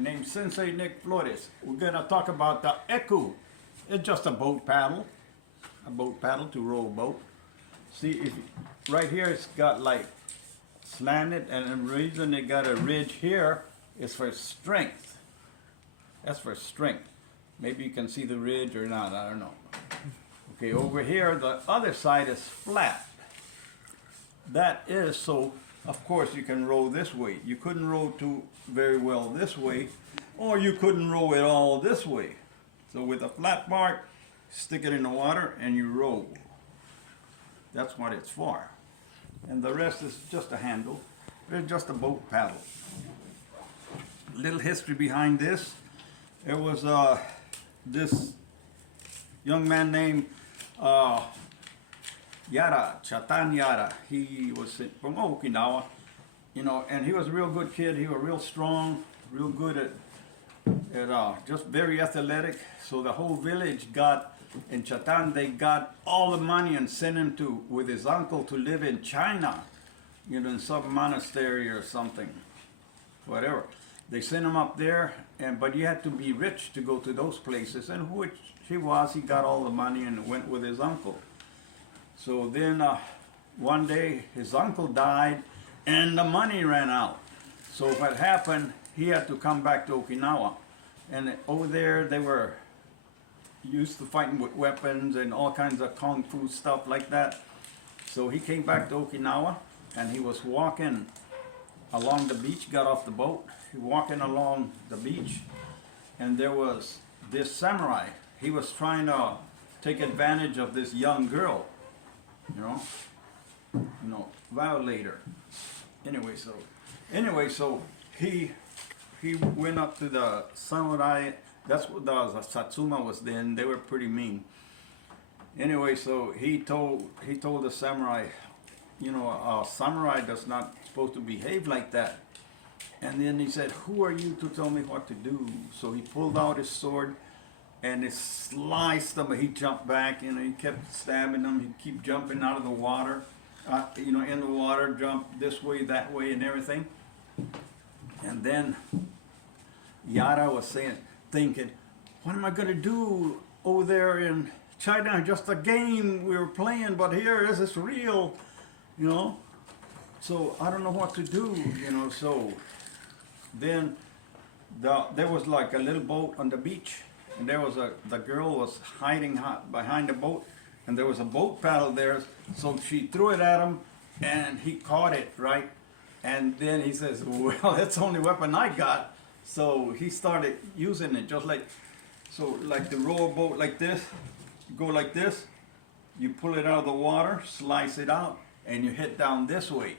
name's Sensei Nick Flores. We're gonna talk about the eku. It's just a boat paddle to row a boat. See, if right here it's got like slanted, and the reason it got a ridge here is for strength. That's for strength. Maybe you can see the ridge or not, I don't know. Okay, over here the other side is flat. That is so, of course, you can row this way. You couldn't row too very well this way, or you couldn't row it all this way. So with a flat part, stick it in the water and you row. That's what it's for. And the rest is just a handle. It's just a boat paddle. Little history behind this. It was this young man named Yara, Chatan Yara. He was from Okinawa, you know, and he was a real good kid. He was real strong, real good at just very athletic. So the whole village got, in Chatan, they got all the money and sent him to, with his uncle, to live in China, you know, in some monastery or something, whatever. They sent him up there, but you had to be rich to go to those places, and which he was. He got all the money and went with his uncle. So then one day his uncle died and the money ran out. So what happened, he had to come back to Okinawa. And over there they were used to fighting with weapons and all kinds of kung fu stuff like that. So he came back to Okinawa and he was walking along the beach, got off the boat, he walking along the beach, and there was this samurai. He was trying to take advantage of this young girl, you know, violate her. Anyway, so he went up to the samurai. That's what the Satsuma was then. They were pretty mean. Anyway, so he told the samurai, you know, a samurai does not supposed to behave like that. And then he said, "Who are you to tell me what to do?" So he pulled out his sword and it sliced him. He jumped back, you know, he kept stabbing him. He'd keep jumping out of the water, you know, in the water, jump this way, that way, and everything. And then Yara was thinking, what am I going to do over there in China? Just a game we were playing, but here is this real, you know? So I don't know what to do, you know. So then there was like a little boat on the beach, and there was the girl was hiding behind the boat, and there was a boat paddle there. So she threw it at him, and he caught it, right? And then he says, well, that's the only weapon I got. So he started using it just like, so like to row a boat like this, you go like this, you pull it out of the water, slice it out, and you hit down this way,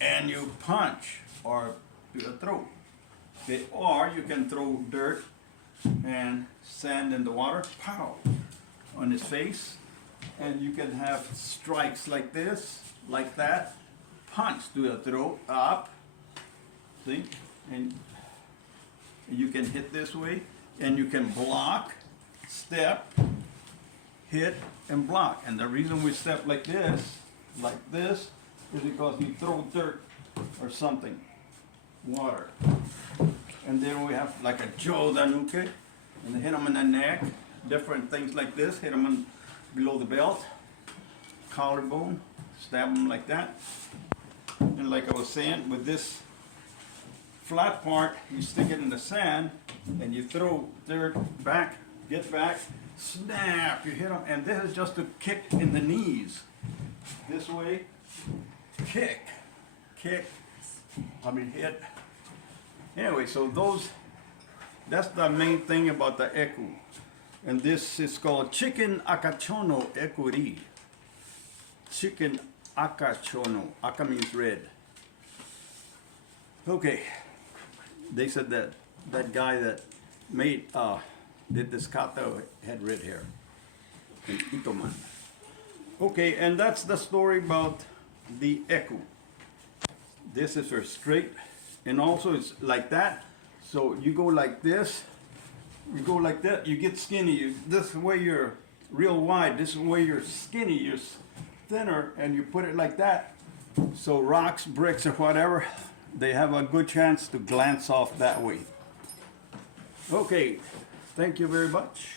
and you punch or to the throat. Okay, or you can throw dirt and sand in the water, pow, on his face, and you can have strikes like this, like that, punch to the throat, up, see, and you can hit this way, and you can block, step, hit, and block. And the reason we step like this, is because you throw dirt or something, water. And then we have like a Joe Danuke, and hit them in the neck, different things like this, hit them below the belt, collarbone, stab them like that. And like I was saying, with this flat part, you stick it in the sand, and you throw dirt back, get back, snap, you hit them, and this is just to kick in the knees. This way, kick, hit. Anyway, so that's the main thing about the eku. And this is called chicken akachono ekuri. Chicken akachono. Aka means red. Okay. They said that guy that did this kata had red hair. And Itoman. Okay, and that's the story about the eku. This is for straight, and also it's like that. So you go like this, you go like that, you get skinny. This way you're real wide, this way you're skinny, you're thinner, and you put it like that. So rocks, bricks, or whatever, they have a good chance to glance off that way. Okay, thank you very much.